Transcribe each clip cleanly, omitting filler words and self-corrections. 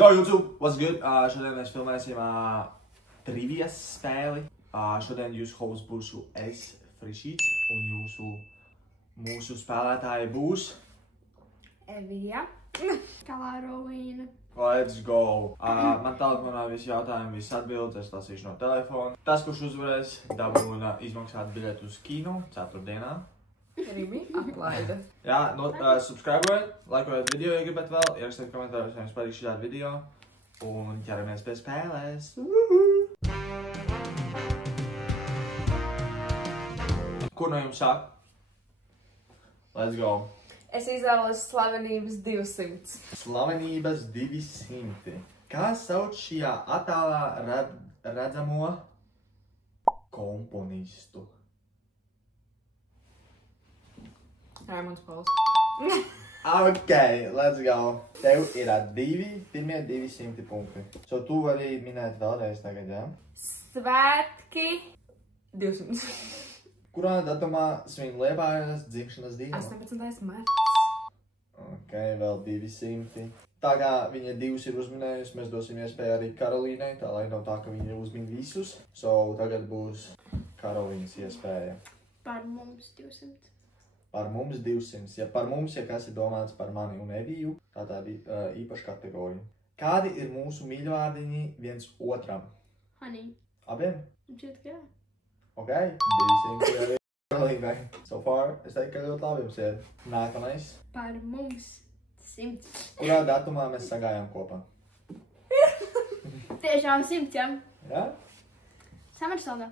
Jo, YouTube, what's good? Šodien mēs filmēsim trivijas spēli. Šodien jūsu hosts būšu es, Frišīts, un mūsu spēlētāji būs... Evija. Karolīna. Let's go! Man telefonā visi jautājumi, visi atbildes, es lasīšu no telefona. Tas, kurš uzvarēs, dabūna izmaksāt biļetu uz kino 4. dienā. Ribi atlaida. Jā, subscribeojiet, laikojiet video, ja gribat vēl, ierakstiet komentārus, ja jums patīk šādi video. Un ķeramies pie spēlēs. Kur no jums sāk? Let's go! Es izvēlos slavenības 200. Slavenības 200. Kā sauc šajā attēlā redzamo komponistu? Raimunds Pauls. Ok, let's go. Tev ir pirmie 200 punkti. So tu vari minēt vēlreiz tagad, jā? Svētki 200. Kurā datumā svin Liepājas dzimšanas dienu? 18. marts. Ok, vēl 200. Tā kā viņa divus ir uzminējusi, mēs dosim iespēju arī Karolīnai, tā lai nav tā, ka viņa uzmin visus. So tagad būs Karolīnas iespēja. Par mums 200. Par mums 200. Ja par mums, ja kas ir domāts par mani un Eviju, tā tāda īpaša kategorija. Kādi ir mūsu mīļvārdiņi viens otram? Honey. Abiem? Šķiet, ka jā. Ok, 200 arī Karolīnai. So far, es teiktu, ka ļoti labi jums ir. Nākamais. Par mums 100. Kurā datumā mēs sagājām kopā? Tiešām 100, jā? Jā? Summersonā.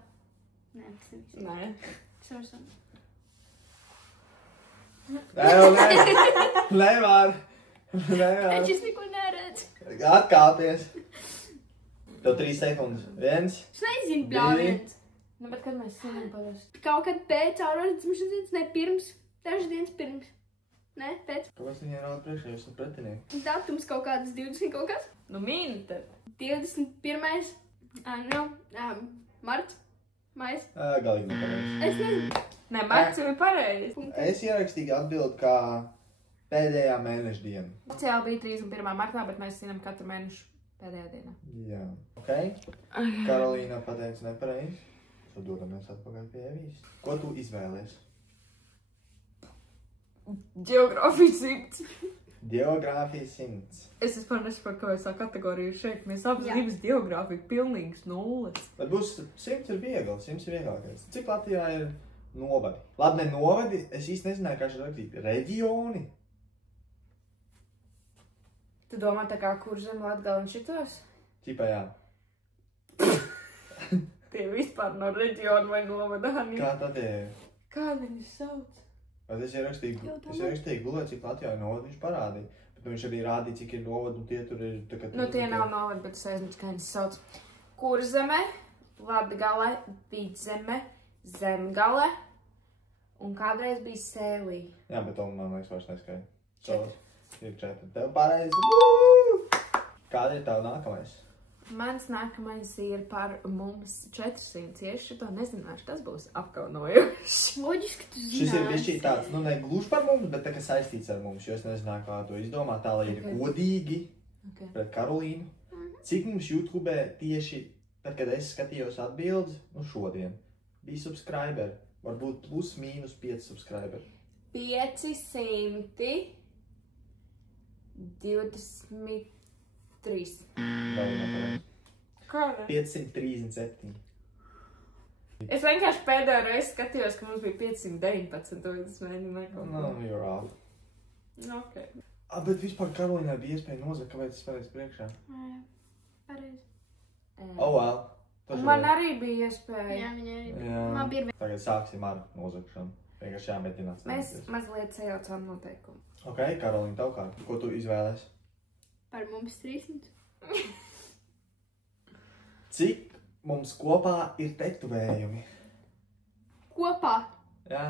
Nē, 100. Nē. Summersonā. Nevar. Es neko neredzu. Atkāpies. Tev 3 sekundes. 1. Es nezinu, bļāviens. Nu, bet kad mēs sinām parasti? Kaut kad pēc Auroras dzimšanas dienas, ne pirms. Dažas dienas pirms. Ne, pēc. Kāpēc viņi rāda priekšā, jūs esat pretinieki? Datums kaut kādas 20 kaut kas. Nu, mīnte. 21. Marts. Mais. Galīgi nepareizi. Es nezinu. Nē, marts jau ir pareizi. Es ierakstīju atbildi kā pēdējā mēneša diena. Oficiāli bija 31. martā, bet mēs sinām katru mēnešu pēdējā dienā. Jā. Ok. Karolīna pateica nepareizi. Tad dodamies atpakaļ pie Evijas. Ko tu izvēlies? Geogrāfija 100. Geogrāfija 100. Es vispār nesaprotu, kāpēc tā kategorija ir šeit. Mēs abas divas geogrāfija pilnīgas nulles. Bet būs 100 ir viegli, 100 ir vieglākais. Cik Latvijā ir novadi? Labi, ne novadi, es īsti nezināju, kā šeit rakstīt. Reģioni? Tu domā tā kā Kurzem, Latgala un šitos? Ķipā jā. Tie vispār no reģiona vai novadāni. Kā tad ir? Kā viņus sauc? Bet es ierakstīju gulēt, cik Latvijā ir novadi, viņš parādīja. Bet viņš arī rādīja, cik ir novadi, un tie tur ir... Nu, tie nav novadi, bet es aizmirsu, kā viņus sauc. Kurzeme, Latgale, Vidzeme, Zemgale un kādreiz bija Sēlī. Jā, bet to man liekas vairs neskaidri. 4. Ir 4. Tev pareizi. Kāda ir tev nākamais? Mans nākamais ir par mums 400. Ja es šito nezināšu, tas būs apkaunojoši. Loģiski, tu zināsi. Šis ir višķīt tāds, nu ne gluži par mums, bet tā kā saistīts ar mums, jo es nezināju, kā to izdomāt, tā lai ir godīgi pret Karolīnu. Cik mums YouTube tieši, tad, kad es skatījos atbildes, nu šodien, bija subscriberi, varbūt plus mīnus 5 subscriberi. 523. Vēl nepareizi. Kāda? 537. Es vienkārši pēdējo reizi skatījos, ka mums bija 519, to es mēģinu nekot. No, you're off. Ok. Bet vispār Karolīnai bija iespēja nozagt, kāpēc es pareizi priekšā? Jā, pareizi. Oh, well. Man arī bija iespēja. Jā, viņa arī Jā. bija. Labi ir. Tagad sāksim ar nozagšanu. Vienkārši jāmēģināt. Mēs mazliet sajaucām noteikumu. Ok, Karolīna, tev kā? Ko tu izvēlēs? Par mums 300. Cik mums kopā ir tetovējumi? Kopā. Jā.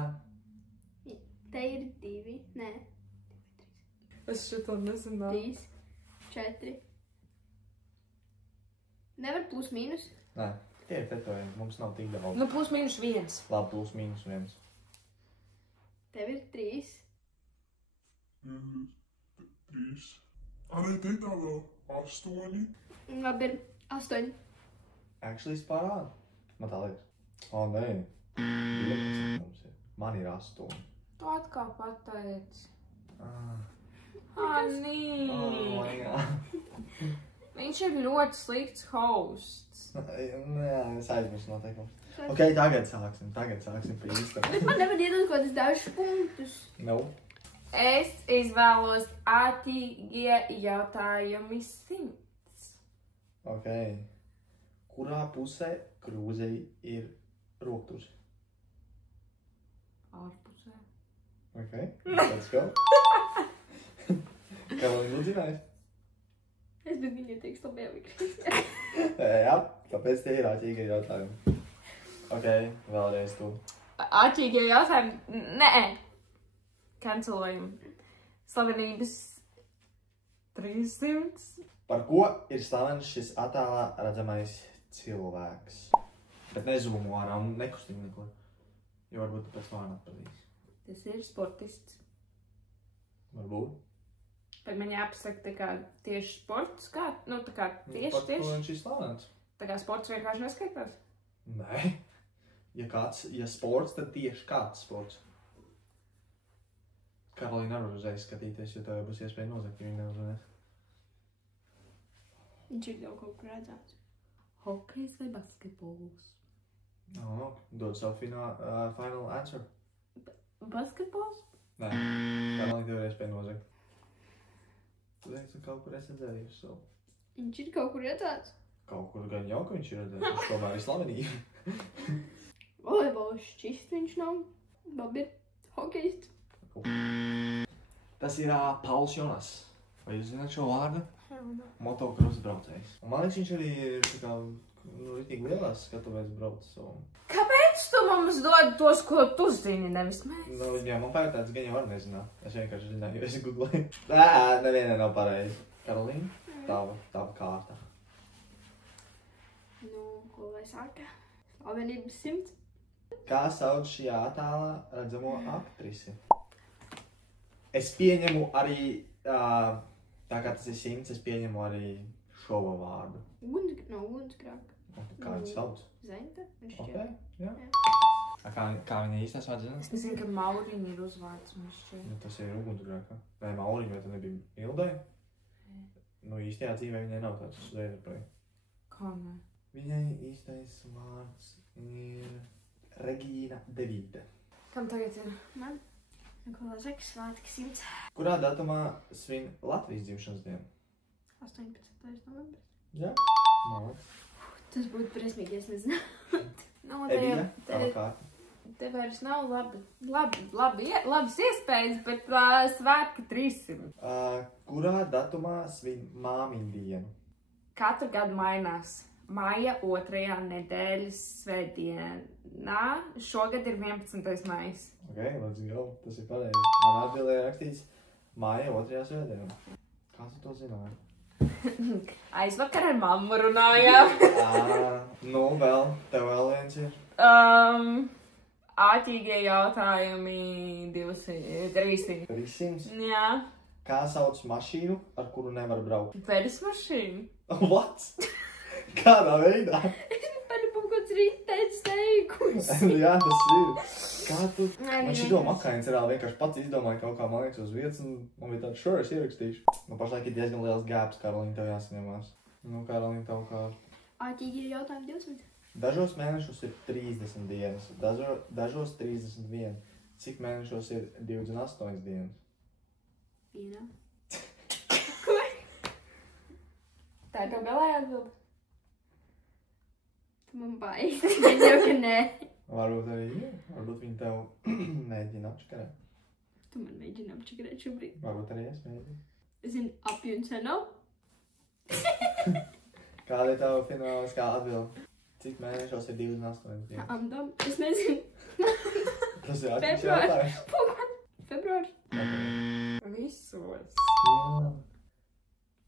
Te ir 2. Nē. Es šito nezināju. 3, 4. Nevar plus mīnus? Nē, tie ir tetovējumi. Mums nav tik daudz. Nu, plus mīnus 1. Labi, plus mīnus 1. Tev ir 3. 3. Arī te tā vēl. 8. Labi, ir 8. Actually, spot on. Man tā liekas. O, nē. 12 mums ir. Man ir 8. Tu atkal pateici. Ah. Anī. Oh, jā. Viņš ir ļoti slikts hosts. Nē, es aizmirsu noteikumu. Ok, tagad sāksim pa īstu. Bet man nevar iedot kaut kādus dažus punktus. No. Es izvēlos ātrīgie jautājumi 100. Ok. Kurā pusē krūzei ir roktuši? Ārpusē. Ok, let's go. Kā vēl jūs zinājies? Es biju viņa teiks labajā vikrīt. Jā, tāpēc tie ir ātrīgie jautājumi. Ok, vēlreiz tu. Ātrīgie jautājumi? Nē. Kancelojam. Slavenības 300. Par ko ir slavens šis attēlā redzamais cilvēks? Bet nezūmu ārā un nekustīgi neko. Jo varbūt tu pēc vārna atpazīsi. Tas ir sportists. Varbūt. Tad man jāpasaka tā kā tieši sports, kā, nu tā kā Par ko tieši. viņš ir slavens? Tā kā sports vienkārši neskaitās. Nē. Ja sports, tad tieši kāds sports. Karolīna nevar uzreiz skatīties, jo tev būs iespēja nozagt, ja viņa neuzmanēs. Viņš ir jau kaut kur redzēts. Hokejs vai basketbols? Dod savu final answer. Basketbols? Nē, Karolīna tev ir iespēja nozagt. Tu teici, ka kaut kur esi redzējusi savu. Viņš ir kaut kur redzēts. Kaut kur gan jau, ka viņš ir redzējis. Viņš tomēr ir slavenība. Volejbols šķist viņš nav. Labi ir hokejists. Tas ir Pauls Jonas. Vai jūs zināt šo vārdu? Motocross braucējs. Un man liekas, viņš arī ir tā kā, ritīgi lielās skatuvēs brauc. Kāpēc tu mums dod tos, ko tu zini, nevis mēs? Jā, man pajautāts, gan jau var nezināt. Es vienkārši zināju, jo es googlēju. Nevienai nav pareizi. Karolīna, tava kārta. Nu, ko lai saka? Slavenības 100. Kā sauc šajā attēlā redzamo aktrisi? Es pieņemu arī, tā kā tas ir 100, es pieņemu arī šova vārdu. Nav ugunsgrāka. Kā viņa sauc? Zenta? Ok, jā. Kā viņa īstās vārds zināt? Es nezinu, ka Mauriņa ir uzvārds, man šķiet. Tas ir ugunsgrāka. Vai Mauriņa, vai tad nebija Ildai? Nu, īstajā dzīvē viņai nav tāds uzveidopai. Kā ne? Viņai īstais vārds ir Regīna Devīte. Kam tagad ir? Man? Nu, ko lai saka, svētki 100. Kurā datumā svin Latvijas dzimšanas dienu? 18. novembris. Jā? Malāc. Tas būtu briesmīgi, es nezinu. Nu, Edija, tava kārta. te vairs nav labas iespējas, bet svētki 300. Kurā datumā svin māmiņu dienu? Katru gadu mainās. Maija 2. nedēļas svētdienā. Šogad ir 11. maijs. Ok, let's go. Tas ir pareizi. Man atbildē rakstīts Maija 2. svētdienā. Kā tu to zināji? Aizvakar ar mammu runājām. Nu, tev vēl viens ir. Ātrīgie jautājumi 300. 300. Jā. Kā sauc mašīnu, ar kuru nevar braukt? Veļas mašīna. What? Kādā veidā? Man ir kaut kāds rītēts teikums. Jā, tas ir. Kā tu? Nē, Man nē, šito makāņas reāli vienkārši pats izdomāja kaut kā, man liekas, uz vietas, un man bija tāds, sure, es ierakstīšu. Nu, pašlaik ir diezgan liels gāps, Karolīna, tev jāsaņemās. Nu, Karolīna, tev kā... Āķīgi ir jautājumi 200. Dažos mēnešos ir 30 dienas, dažos 31. Cik mēnešos ir 28 dienas? Vienā. Tā ir tev galējā atbilde? Tu man baigi. Gan jau, ka nē. Varbūt arī, jā. Varbūt viņi tev mēģina apčakarēt. Tu man mēģini apčakarēt šobrīd. Varbūt arī es mēģinu. Es zinu, apju un seno. Kāda ir tava fināliskā atbilde? Cik mēnešos ir 28 dienas? Amdam. Es nezinu. Tas ir atbildes Februārs. jautājums. Februārs. Visos. Jā.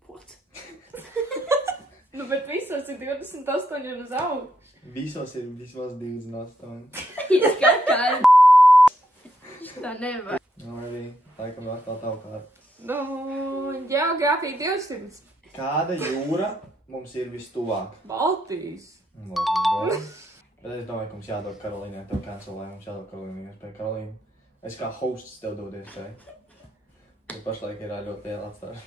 What? Nu, bet visos ir 28 un uz augšu. Visos ir vismaz 28. Izskatās. Tā nevar. Nu, arī, laikam vēl tā tavu kārtu. Nu, geogrāfija 200. Kāda jūra mums ir vistuvāk? Baltijas. Bet es domāju, ka mums jādod Karolīnai, tev cancelē, mums jādod Karolīnai iespēju. Karolīna, es kā hosts tev dod iespēju. Tu pašlaik ir ļoti liela atstāra.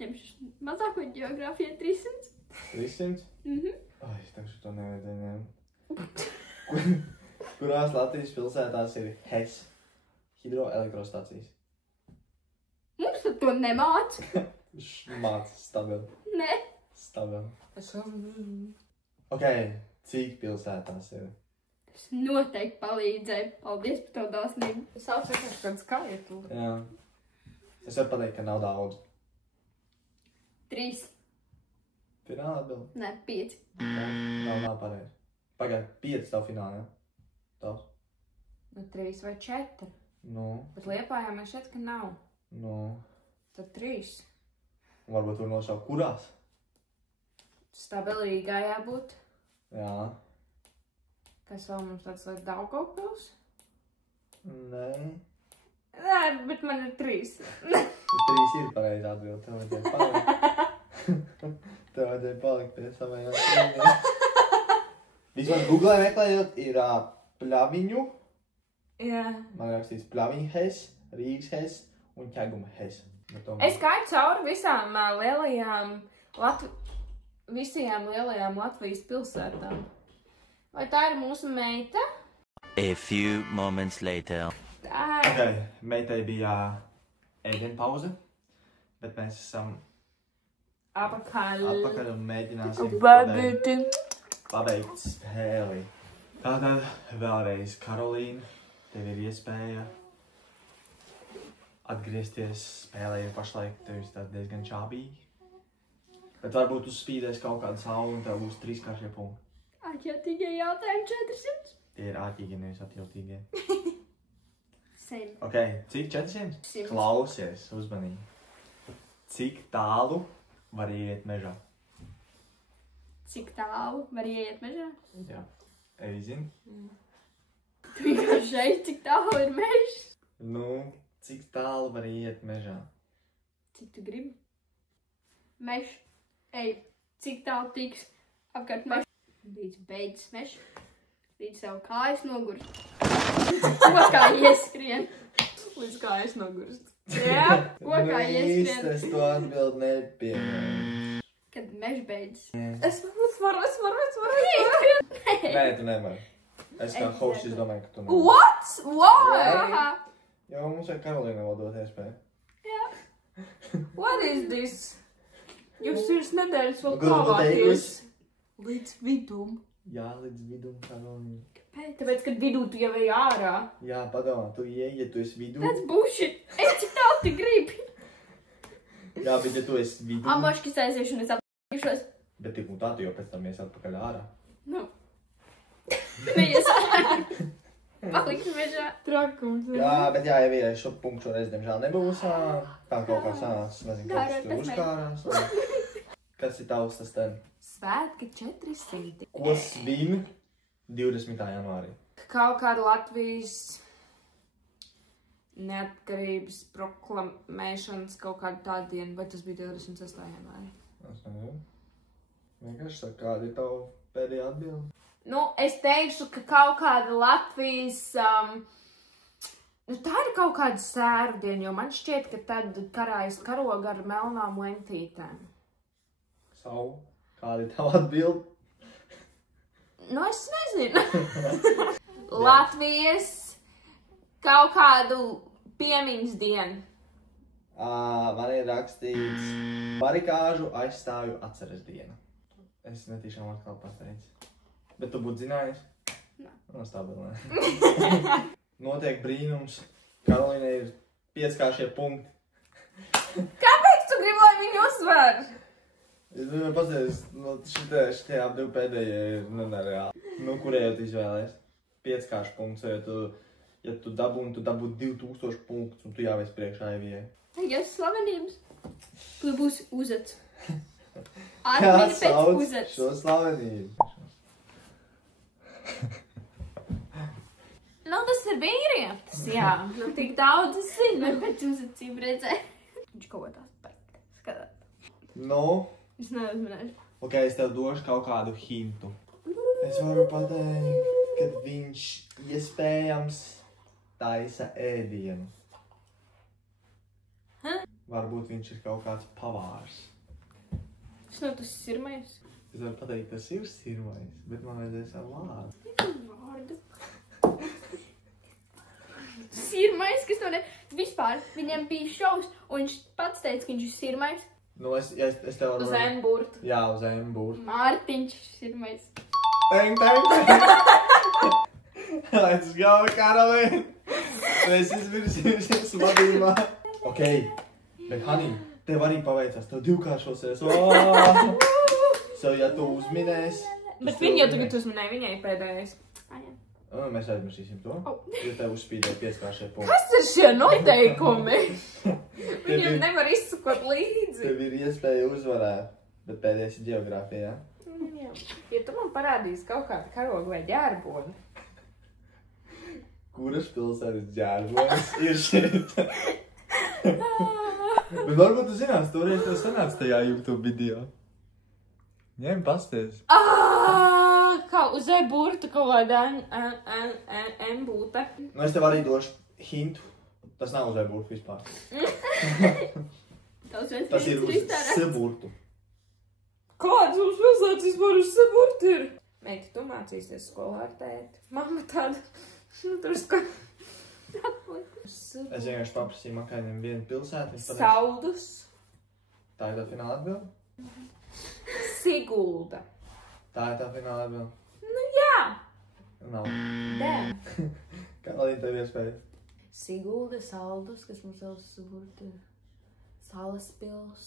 Ņemšu mazāko ģeogrāfiju 300. 300? Mhm. Ai, es tev šito nevajadzēju ņemt. Kurās Latvijas pilsētās ir HES hidroelektrostacijas? Mums tad to nemāc. Māc, stabili. Nē. Stabili. Ok, cik pilsētās ir? Tas noteikti palīdzēja. Paldies par tavu dāsnību. Es saucu vienkārši kādu skaitu. Jā. Es varu pateikt, ka nav daudz. 3. Fināla atbildi? Nē, 5. Nav pareizi. Pagaid, 5 tavu finālā, jā? Tavs? Nu, 3 vai 4. Nu, Bet Liepājā man šeit, ka nav. nu. Tad 3. Varbūt tur nosaukt kurās? Stabiligā jābūt. Jā. Kas vēl mums tāds vai Daugavpils? Nē. Nē, bet man ir 3. 3 ir pareizi atbildi. Tev vajadzēja palikt. Tev vajadzēja palikt pie savējām trījiem. Vismaz Googlē meklējot ir Pļaviņu. Jā. Man rakstīts Pļaviņu HES, Rīgas HES un Ķeguma HES. Es gāju cauri visām lielajām Latvijas pilsētām. Vai tā ir mūsu meita? A few moments later. Tā ir. Ok, meitai bija ēdienpauze, bet mēs esam atpakaļ un mēģināsim pabeigt spēli. Tātad vēlreiz, Karolīna, tev ir iespēja atgriezties spēlē, jo pašlaik tev ir diezgan čābīgi. Bet varbūt uzspīdēs kaut kādu sauli un tev būs 3 kāršie punkti. Atjautīgie jautājumi 400. Tie ir ātīgie, nevis atjautīgie. Same. Ok, cik 400? 100. Klausies, uzmanīgi. Cik tālu var ieiet mežā? Cik tālu var ieiet mežā? Jā. Evi zini? Tu vienkārši šeit, cik tālu ir mežs? Nu, cik tālu var ieiet mežā? Cik tu gribi? Mežs. Ej, cik tālu tiks apkārt mežs? Līdz beidzas mežs. Līdz savu kājas nogurst. Kokā ieskrien. Līdz kā es nogurstu. Jā, kokā ieskrien. Es to atbildi nepieņēmu. Kad mežs beidzas. Es varu. Nē, tu nevari. Es kā hosts domāju, ka tu nevari. What? Why? Aha. Jo, mums vajag Karolīna vēl dot iespēju. What is this? Jūs virs nedēļas vēl Gudru kāvāties. Līdz vidum. Jā, līdz vidum Karolīna. Tāpēc, kad vidū tu jau ej ārā. Jā, padomā, tu ieej, ja tu esi vidū. That's bullshit. Ej, cik tālu tu gribi? Jā, bet ja tu esi vidū. Amoškis aiziešu un es apīšos. Bet tik un tā, tu jau pēc tam ies atpakaļ ārā. Nu. Neies. Palikt mežā. Trakums. Jā, bet jā, ja šo punktu šoreiz, diemžēl, nebūs. Tā kaut kā sanāca, nezinu, Jā, kaut kas bet tur uzkārās. Kas ir tavs tas ten? Svētki 400. Ko svin 20. janvārī? Kaut kāda Latvijas neatkarības proklamēšanas kaut kāda tāda diena, vai tas bija 26. janvārī? Es nezinu. Vienkārši saka, kāda ir tava pēdējā atbilde? Nu, es teikšu, ka kaut kāda Latvijas, nu tā ir kaut kāda sērdiena, jo man šķiet, ka tad karājas karoga ar melnām lentītēm. Savu, kāda ir tava atbilde? Nu, es nezinu. Latvijas kaut kādu piemiņas dienu. Man ir rakstīts barikāžu aizstāvju atceres diena. Es netīšām atkal pateicu. Bet tu būtu zinājis? Nē. No stabili, nē. Notiek brīnums. Karolīna ir 5 kāršie punkti. Kāpēc tu gribi, lai viņi uzvar? Es domāju, pasēdz, šitie ap 2 pēdējie ir nereāli. Nu, kurējot izvēlēs? 5 kāršu punktus, ja tu dabū 2000 punktus, un tu jāveic priekšā Evijai. Tagad slavenības. Tu būs uzets. Kā Atmini pēc sauc uzets. šo slavenību? Nu, tas ir vīrietis, jā. Nu, tik daudz es zinu. Man pēc uzacīm redzēja. Viņš kaut kā tās pēc skatāt. Nu? Es neuzmanēšu. Ok, es tev došu kaut kādu hintu. Es varu pateikt, ka viņš iespējams taisa ēdienu. Varbūt viņš ir kaut kāds pavārs. Tas nav tas sirmais. Es varu pateikt, tas ir sirmais, bet man vajadzēs ar vārdu. Vārdu. Sirmais, kas to ne... Vispār, viņam bija šovs, un viņš pats teica, ka viņš ir sirmais. Nu, es tev varu... Uz M-burtu. Jā, uz M-burtu. Mārtiņš sirmais. Teng. Let's go, Karolīna! Mēs izvirzīsies vadījumā. Ok, bet Hanī, tev arī paveicās, tev divkāršosies. So, ja tu uzminēsi... Bet viņi jau tagad uzminēja, viņai pēdējais. Mēs aizmirsīsim to, ja tev uzspīdēja 5 punkti. Kas ir šie noteikumi? Viņam nevar izsakot līdzi. Tev ir iespēja uzvarēt, bet pēdējais ir ģeogrāfijā. Ja tu man parādīsi kaut kādu karogu vai ģērboni. Kuras pilsētas ģērbonis ir šeit? Bet varbūt tu zinās, toreiz tev sanāca tajā YouTube video. Ņem, pasties. Kā uz E-burtu kaut kādā M-būte. Nu, es tev arī došu hintu. Tas nav uz E-burtu vispār. Tas ir uz S-burtu. Kāds mums pilsētas vispār uz S-burtu ir? Meiti, tu mācīsies skolā ar tēti. Mamma tāda... Drusku. Es vienkārši paprasīju Makainiem vienu pilsētu. Saldus. Tā ir tā fināla atbilde? Sigulda. Tā ir tā fināla atbilde? Nu jā. Nav. Dēm. Karolīna, tev iespēja. Sigulda, Saldus, kas mums vēl S-burtu ir. Salaspils.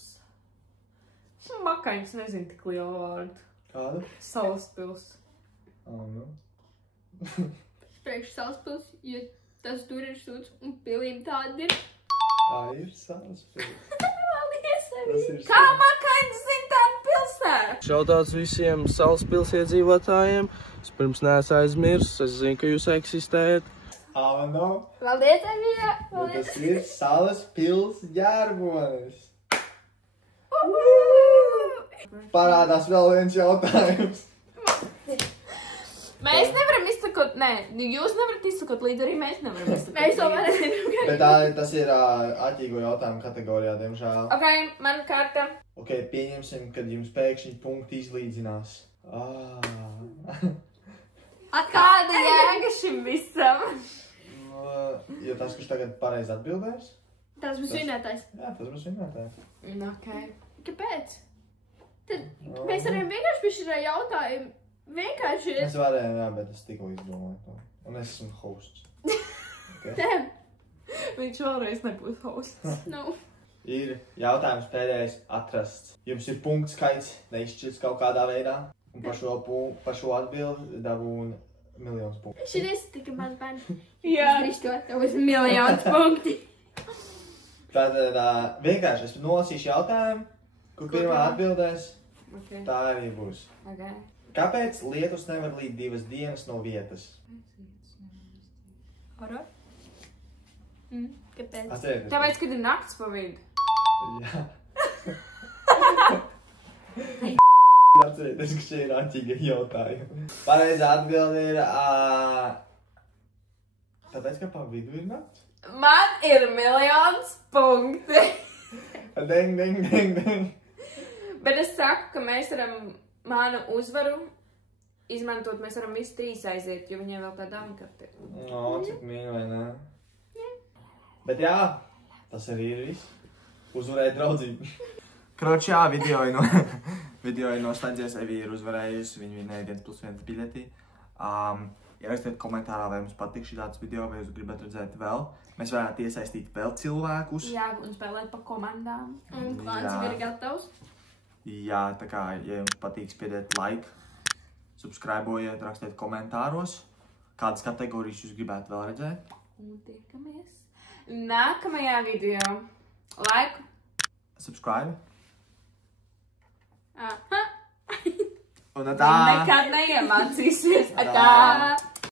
Makaiņas nezinu tik lielu vārdu. Kādu? Salaspils. Nu. Priekš Salaspils, jo tas tur ir sūds un pilīm tāda ir. Tā ir Salaspils. Kā Makaiņas zina tādu pilsētu? Šautauts visiem Salaspils iedzīvotājiem. Es pirms neesmu aizmirsis, es zinu, ka jūs eksistējat. No. Paldies, Evija! Tas ir Salaspils ģērbonis. Parādās vēl viens jautājums. Mēs nevaram izsakot, nē, jūs nevarat izsakot līdzi, arī mēs nevaram izsakot. Mēs to varam. Bet tas ir atļīgo jautājumu kategorijā, diemžēl. Ok, man kārta. Ok, pieņemsim, kad jums pēkšņi punkti izlīdzinās. Kāda jēga šim visam? Jo tas, kurš tagad pareizi atbildēs? Tas būs vinētājs. Jā, tas būs vinētājs. Ok. Kāpēc? Tad mēs varam vienkārši pie šī jautājumu. Vienkārši ir. Mēs varējām, jā, bet es tikko izdomāju to. Un es esmu hosts. Tēm. Viņš vēlreiz nebūs hosts. Nu. Ir jautājums pēdējais atrasts. Jums ir punkts skaits, neizšķirs kaut kādā veidā. Un par šo atbildi dabūn 1 000 000 punktu. Šities tika maz bērni. Jā. Es drīkstu to, tev būs 1 000 000 punkti. Tātad vienkārši es nolasīšu jautājumu, kur pirmā atbildēs, tā arī būs. Kāpēc lietus nevar līdz 2 dienas no vietas? Kāpēc? Atcerieties. Tāpēc, kad ir nakts pa vidu. Jā. Atcerieties, ka šie ir atķīga jautājumi. Pareizā atbilde ir... Tāpēc, ka pa vidu ir nakts? Man ir 1 000 000 punkti. Deng. Bet es saku, ka mēs varam manu uzvaru izmantot, mēs varam visi 3 aiziet, jo viņiem vēl tā dankarte ir. Cik mīļi, vai ne? Bet jā, tas arī ir viss. Uzvarēja draudzību. Kroč, jā, video ir noslēdzies, Evija ir uzvarējusi, viņa vinēja 1+1 biļeti. Ierakstiet komentārā, vai jums patīk šī tāds video, vai jūs gribat redzēt vēl. Mēs varētu iesaistīt vēl cilvēkus. Jā, un spēlēt pa komandām. Un klāns jau ir gatavs. Jā, tā kā, ja jums patīk, spiediet like, subscribojiet, rakstiet komentāros, kādas kategorijas jūs gribētu vēl redzēt. Un tiekamies nākamajā video. Like. Subscribe. Aha. Un tā. Nekad neiemācīsies. Tā.